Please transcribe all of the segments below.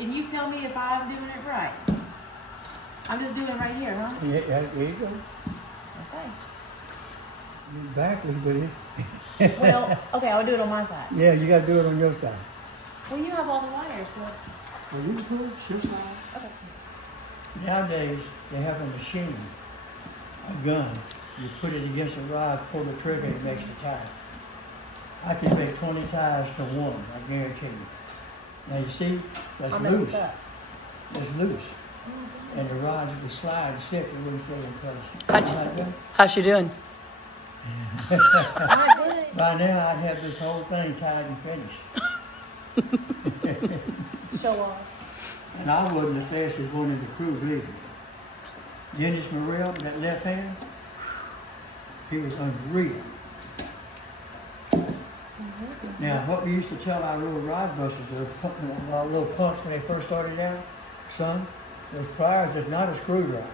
and you tell me if I'm doing it right. I'm just doing it right here, huh? Yeah, there you go. Okay. You're backwards, buddy. Well, okay, I'll do it on my side. Yeah, you gotta do it on your side. Well, you have all the wires, so. Well, you can put it your side. Okay. Nowadays, they have a machine, a gun. You put it against the rod, pull the trigger, it makes the tire. I can make 20 tires to one, I guarantee you. Now you see, that's I loose. messed up. It's loose. And the rods would slide and stick, it wouldn't stay in place. How's she doing? Not good. By now, I'd have this whole thing tied and finished. Show off. And I wasn't the fastest one in the crew, either. Dennis Morrell, that left hand, he was unreal. Now, what we used to tell our little rod busters, our little punks when they first started out, son, those pliers is not a screwdriver.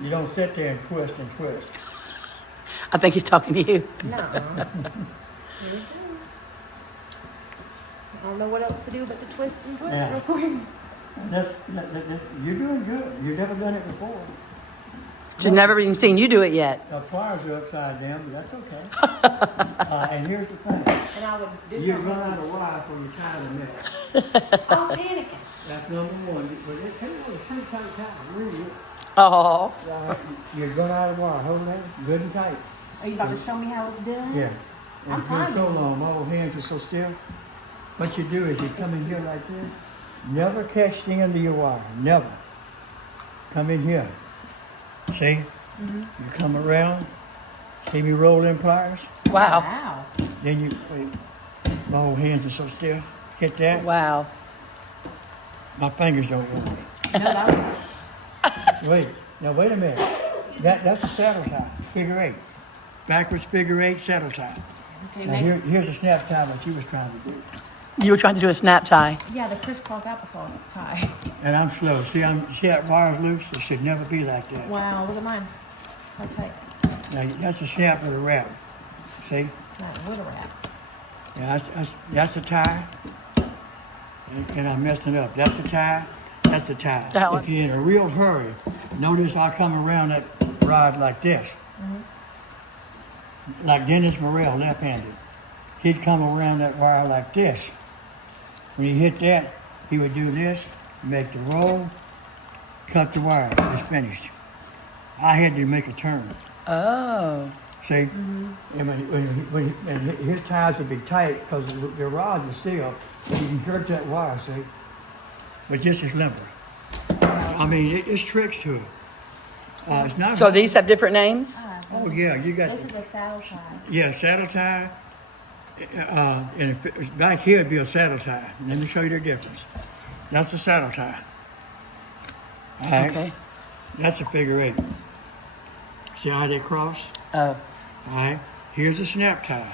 You don't sit there and twist and twist. I think he's talking to you. No. Here we go. I don't know what else to do but to twist and twist Yeah. real quick. And you're doing good. You've never done it before. She's never even seen you do it yet. The pliers are upside down, but that's okay. And here's the thing. And I would do You something. run out of wire before you tie the neck. I was panicking. That's number one. But it takes a pretty tight tie, really. Oh, You run out of wire. Hold that good and tight. Are you about to show me how it's done? Yeah. I'm And it's been so timing. long, my old hands are so stiff. What you do is you come in here like this. Never catch the end of your wire. Never. Come in here. See? You come around. See me roll in pliers? wow. Wow. Then you, wait, my old hands are so stiff. Hit that. Wow. My fingers don't work. No, that was. Wait, now wait a minute. That's a saddle tie, figure eight. Backwards figure eight, saddle tie. Okay, Now next. here's a snap tie that you was trying to do. You were trying to do a snap tie. Yeah, the crisscross applesauce tie. And I'm slow. See that wire's loose? It should never be like that. Wow, look at mine. How tight. Now that's the snap of the wrap. See? It's not with a wrap. Yeah, that's the tie. And I'm messing up. That's the tie. That's the tie. That one. If you're in a real hurry, notice I come around that rod like this. Like Dennis Morrell, left-handed. He'd come around that wire like this. When he hit that, he would do this, make the roll, cut the wire. It's finished. I had to make a turn. Oh. See? And and his ties would be tight because the rods are still, but you can hurt that wire, see? But this is limber. I mean, it's tricks to it. It's not. So these have different names? Oh yeah, you got. This is a saddle tie. Yeah, saddle tie. And if it was back here, it'd be a saddle tie. Let me show you the difference. That's a saddle tie. All right. Okay. That's a figure eight. See how they cross? Oh. All right. Here's a snap tie.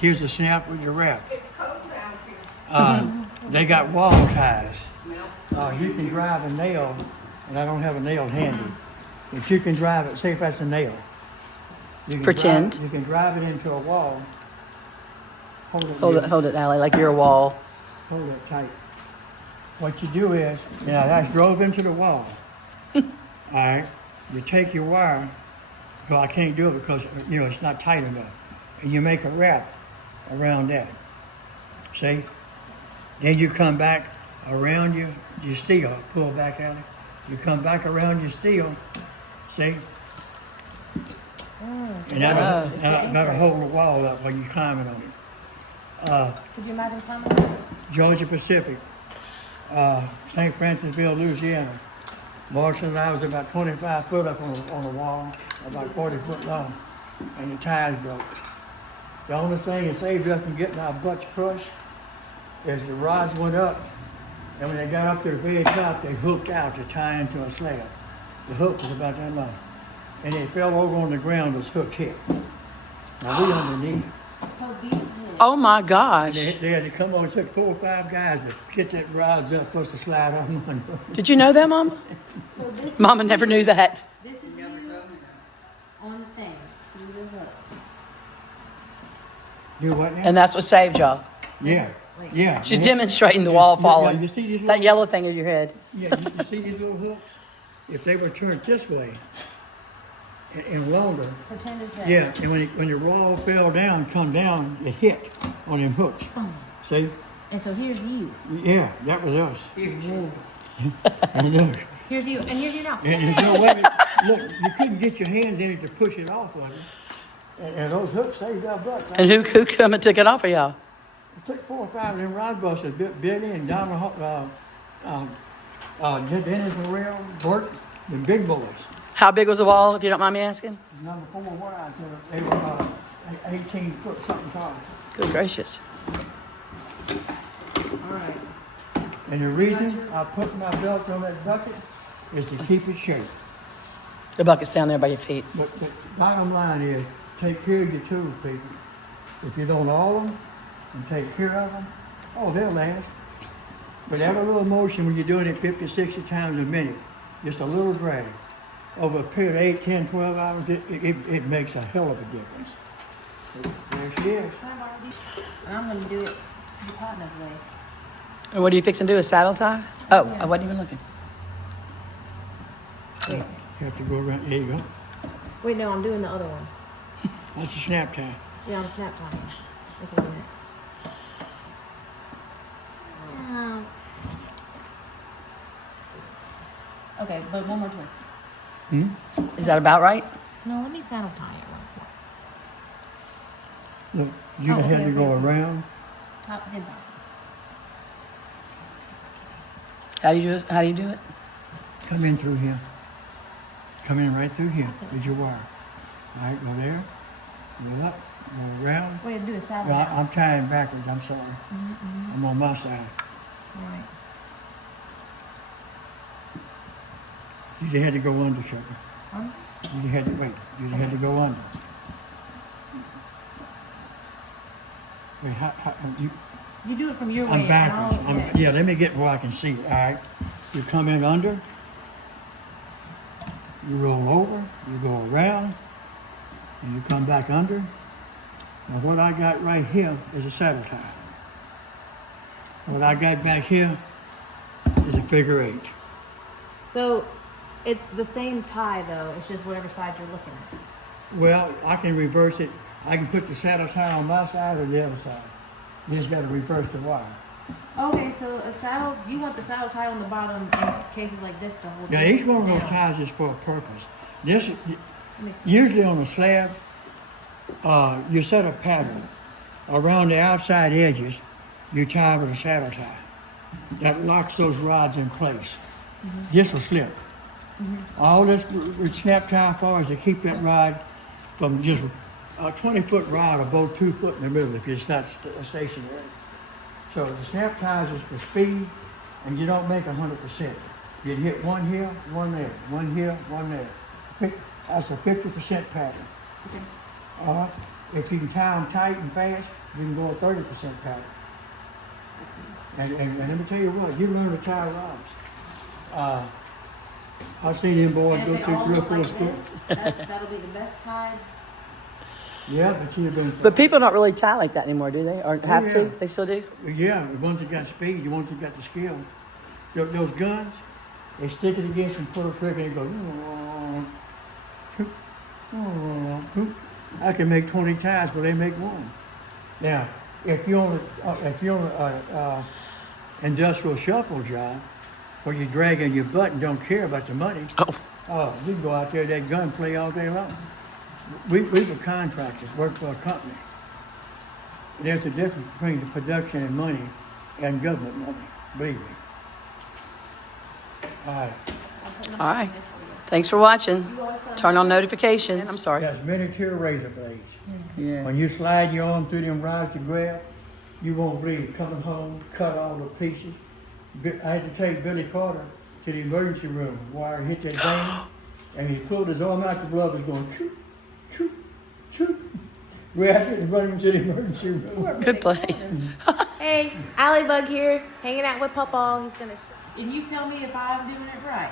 Here's a snap with your wrap. It's cold down here. They got wall ties. You can drive a nail, and I don't have a nail handy, but you can drive it. Say if that's a nail. You can Pretend. You can drive it into a wall. Hold it, Allie, like you're a wall. Hold it tight. What you do is, that's drove into the wall. All right. You take your wire. Well, I can't do it because it's not tight enough, and you make a wrap around that. See? Then you come back around your steel. Pull back, Allie. You come back around your steel. See? And that'll hold the wall up while you're climbing on it. Could you imagine climbing this? Georgia Pacific, St. Francisville, Louisiana. Marshall and I was about 25 foot up on the wall, about 40 foot long, and the tires broke. The only thing that saved us from getting our butts crushed is the rods went up, and when they got up to the very top, they hooked out to tie into a slab. The hook was about that long, and they fell over on the ground, those hooks hit. Now we underneath. So these hooks. Oh my gosh. They had to come over, it took 4 or 5 guys to get that rods up for us to slide on one. Did you know that, Mama? So this. Mama never knew that. This is you on the thing. Through the hooks. Do what now? And that's what saved y'all. Yeah. Like, Yeah. She's and demonstrating the wall yeah, falling. you see these That little, yellow thing is your head. yeah, you see these little hooks? If they were turned this way and longer, pretend it's that. yeah, and when the wall fell down, come down, it hit on them hooks. See? And so here's you. Yeah, that was us. And look, Here's you. And here's you now. and there's no way, look, you couldn't get your hands in it to push it off of it. And those hooks saved our butts. And who come and took it off of y'all? It took 4 or 5 of them rod busters, Billy and Donald, Dennis and Real, Bert, the big boys. How big was the wall, if you don't mind me asking? Number 4 wide, so they were 18 foot something tall. Good gracious. All right. And the reason I put my belt on that bucket is to keep it straight. The bucket's down there by your feet. But the bottom line is, take care of your tools, people. If you don't oil them and take care of them, oh, they'll last. But have a little motion when you're doing it 50, 60 times a minute. Just a little drag. Over a period of 8, 10, 12 hours, it makes a hell of a difference. There she is. And I'm going to do it the partner's way. And what are you fixing to do, a saddle tie? Oh, I wasn't even looking. Wait. You have to go around, there you go. Wait, no, I'm doing the other one. That's a snap tie. Yeah, I'm snap tying. That's what I meant. Okay, but one more twist. Is that about right? No, let me saddle tie it real quick. Look, you Oh, had okay, to go okay. around. Top and bottom. How do you do it? How do you do it? Come in through here. Come in right through here with your wire. All right, go there, go up, go around. Wait, do a saddle Well, now. I'm tying backwards, I'm sorry. I'm on my side. All right. You had to go under, sugar. Huh? You had to wait. You had to go under. Wait, You do it from your way. I'm and backwards. I'll- Yeah, let me get where I can see. All right. You come in under. You roll over. You go around. And you come back under. Now what I got right here is a saddle tie. What I got back here is a figure 8. So it's the same tie though. It's just whatever side you're looking at. Well, I can reverse it. I can put the saddle tie on my side or the other side. You just got to reverse the wire. Okay, so a saddle. You want the saddle tie on the bottom in cases like this to hold. Now, this each one of those down. ties is for a purpose. This, That makes sense. usually on a slab, you set a pattern. Around the outside edges, you tie with a saddle tie. That locks those rods in place. This will slip. All this with snap tie for is to keep that rod from just a 20-foot rod or both 2 foot in the middle if it's not stationary. So the snap ties is for speed, and you don't make 100%. You'd hit one here, one there, one here, one there. That's a 50% pattern. If you can tie them tight and fast, you can go a 30% pattern. And let me tell you what, you learn to tie rods. I've seen them boys And go if they through all 3 or look 4 like schools. this, that'll be the best tied. Yeah, but you've been. But people don't really tie like that anymore, do they? Or have yeah. to? They still do? Yeah, the ones that got speed, the ones that got the skill. Those guns, they stick it against and pull a trigger and it goes. I can make 20 ties, but they make one. Now, if you're on a industrial shuffle job, where you're dragging your butt and don't care about the money, you can go out there, that gun play all day long. We were contractors, work for a company. And there's a difference between the production and money and government money, believe me. All right. All right. Thanks for watching. Turn on notifications. I'm sorry. That's miniature razor blades. Yeah. When you slide your arm through them rods to grab, you won't bleed. Coming home, cut all the pieces. I had to take Billy Carter to the emergency room. Wire hit that vein, and he pulled his arm out. The blood was going shoot, shoot, shoot. Grabbed it and run him to the emergency room. Good place. Hey, Aly Bug here, hanging out with Pawpaw. He's gonna. And you tell me if I'm doing it right.